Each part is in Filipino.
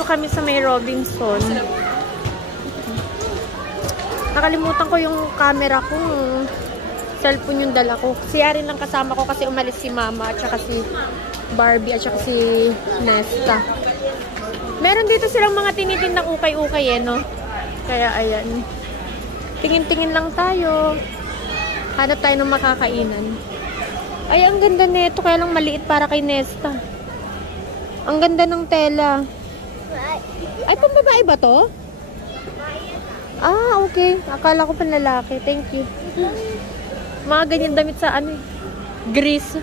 Nandito kami sa may Robinson. Nakalimutan ko yung camera ko. Cellphone yung dala ko. Si Arin lang kasama ko kasi umalis si Mama at saka si Barbie at saka si Nesta. Meron dito silang mga tinitindang ukay-ukay no? Kaya ayan. Tingin-tingin lang tayo. Hanap tayo ng makakainan. Ay, ang ganda nito. Kaya lang maliit para kay Nesta. Ang ganda ng tela. Ay, pambabae ba to? Ah, okay. Akala ko panlalaki. Thank you. Mga ganyan damit sa grease.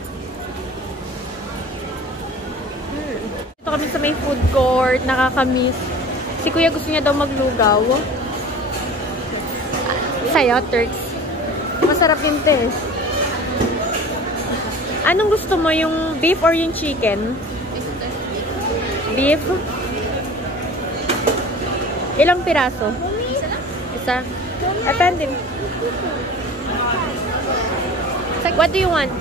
Dito kami sa may food court. Nakakamiss. Si Kuya gusto niya daw maglugaw. Sa'yo, Turks. Masarap yun, te. Anong gusto mo? Yung beef or yung chicken? Beef? Ilang piraso? Isa? Attending. What do you want?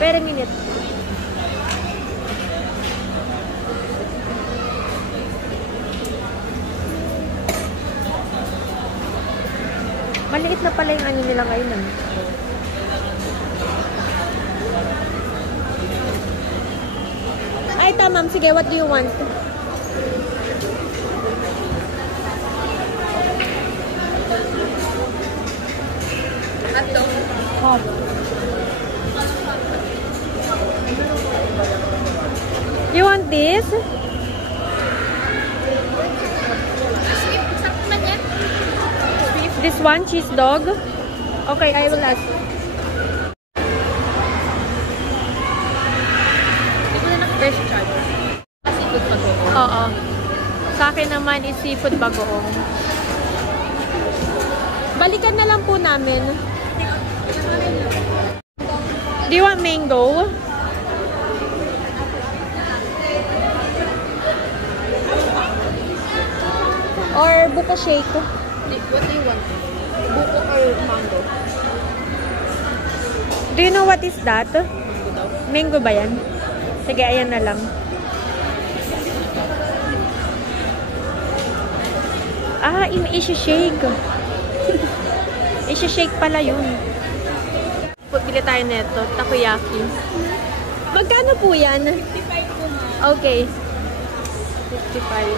Per minute. Maliit na pala yung ano nila ngayon. Ay, tamam. Sige, what do you want? Hot. You want this? This one, cheese dog? Okay, I will ask. Seafood bagoong. Oo. Sa akin naman is seafood bagoong. Balikan na lang po namin. Do you want mango? Or buko shake? What do you want? Buko or mango? Do you know what is that? Mango ba yan? Sige, ayan na lang. Ah, i-shake. I-shake pala yun. Bili tayo neto. Takoyaki. Magkano po yan? 55 po ma. Okay. 55.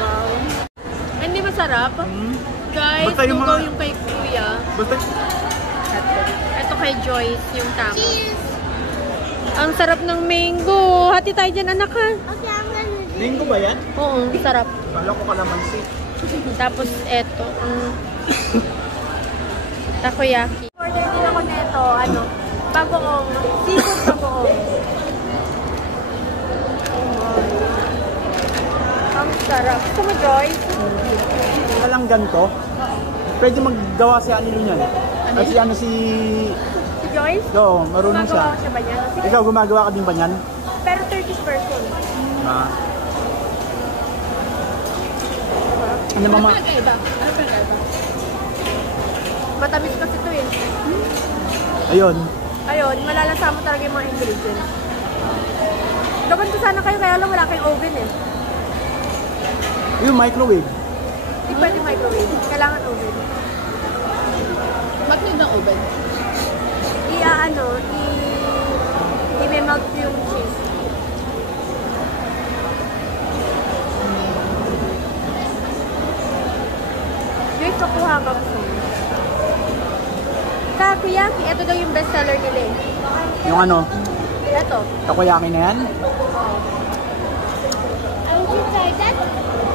Wow. Hindi masarap? Guys, lugaw yung kay Kuya. Ito kay Joyce, yung tama. Cheese! Ang sarap ng mango. Hati tayo dyan, anak ha. Mango ba yan? Oo, sarap. Kala ko kalamansi. Tapos eto, takoyaki. Order din ako neto, bagoong. Seafood bagoong. Ang sarap. Gusto mo, Joyce? Walang ganito. Pwede maggawa si ano yun yan. Si Si Joyce? Oo, marunong siya. Gumagawa siya ba niyan? Ikaw, gumagawa ka din ba niyan? Pero 30 person. Ano mama? Ano pinagkaiba? Matamis kasi ito eh. Ayun. Ayun, malalasa mo talaga yung mga ingredients. Gawan ko sana kayo, kaya lang wala kayong oven eh. Yung microwave. Hindi pwede microwave. Kailangan oven. Mag-need ng oven? I-melt yung cheese. Yung kakuha ka po. Takoyaki, ito daw yung best seller nila eh. Yung ano? Ito. Takoyaki na yan?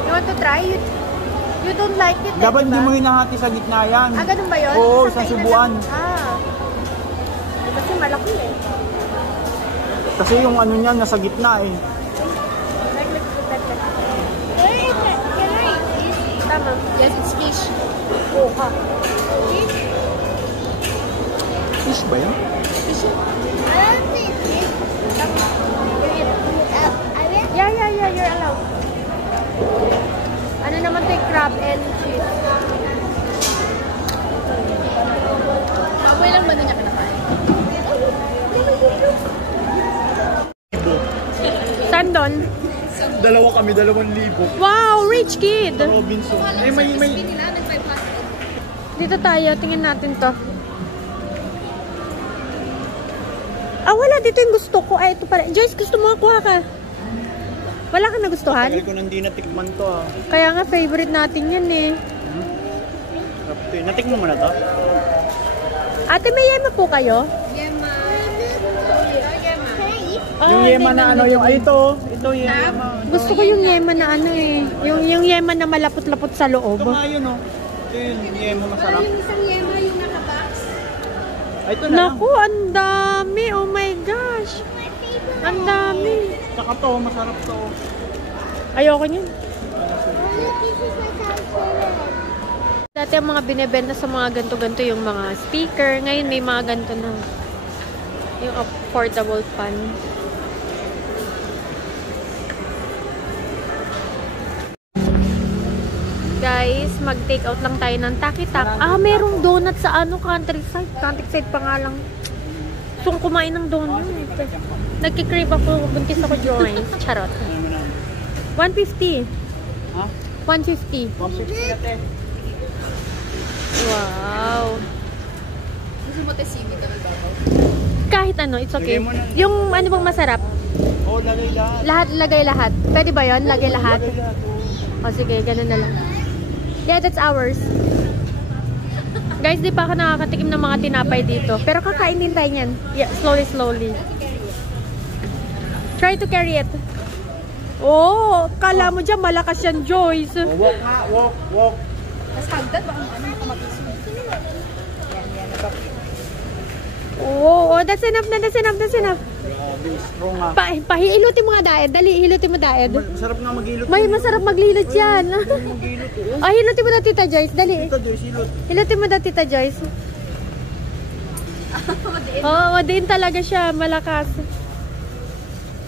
You want to try? You don't like it, Dapat hindi diba? mo hinahati sa gitna yan. Ah, ganun ba yun? Oo, Sa isang subuan. Kasi malaki eh. Kasi yung ano niya, nasa gitna eh. Tama. Yes, it's fish. Oo ka. Fish ba yan? Fish. Yeah, you're allowed. Ano naman ito yung crab and cheese? Amoy lang ba na niya kinakain? yon? Dalawa kami, 2,000. Wow, rich kid! Robinson. Eh, may... Nila, nag-500. Dito tayo, tingnan natin to. Ah, wala. Dito yung gusto ko. Ay, ito pala. Joyce, gusto mo kuha ka? Wala ka nagustuhan? Tagal ko nang di natikman to ah. Kaya nga, favorite natin yan eh. Sarap to eh. Natikman mo na to? Ate, may yema po kayo? Yema. Yema. Yung yema na ano, yung... Ay, ito. Ito yung yema. Gusto ko yung yema na ano eh. Yung yema na malapot-lapot sa loob. Ito nga yun oh. Ito yung yema masarap. Yung isang yema, yung nakabox. Ay, ito na lang. Naku, ang dami. Oh my gosh. Ang dami. Tsaka to, masarap to. Ayoko niyan. Dati ang mga binibenta sa mga ganto-ganto yung mga speaker. Ngayon may mga ganto na. Yung affordable fan. Guys, mag-take out lang tayo ng Taki-Tak. Ah, merong donut sa ano, countryside. Countryside pa nga lang. Gusto kong kumain ng donut. Nagkikrave ako, buntis ako, Joyce. Charot. 150. Ha? 150. 160 ate. Wow. Gusto mo tayo seaweed na nagbabaw? Kahit ano, it's okay. Lagay mo na. Yung ano bang masarap? Oh, lagay lahat. Lahat, lagay lahat. Pwede ba yon? Lagay lahat? Lagay lahat. Oh. O sige, ganun na lang. Yeah, that's ours. Guys, di pa ako nakakatikim ng mga tinapay dito. Pero kakain din tayo niyan. Yeah, slowly, slowly. Try to carry it. Oh, kala mo dyan, malakas yan, Joyce. Oh, walk nga, walk, walk. Tapos hagdan, baka ano makamagis mo. Oh, that's enough na, that's enough, that's enough. Grabe, strong ah. Pahilutin mo nga daed. Dali, hilutin mo daed. Masarap nga maghilot. May masarap maglilot yan. Maghilot eh. Ay, hilutin mo na, Tita Joyce. Dali. Ito, Joyce, hilot. Hilutin mo na, Tita Joyce. Oo, madiin talaga siya. Malakas.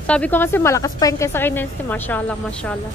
Sabi ko kasi malakas pa yun kaysa kay Nancy. Mashallah, mashallah.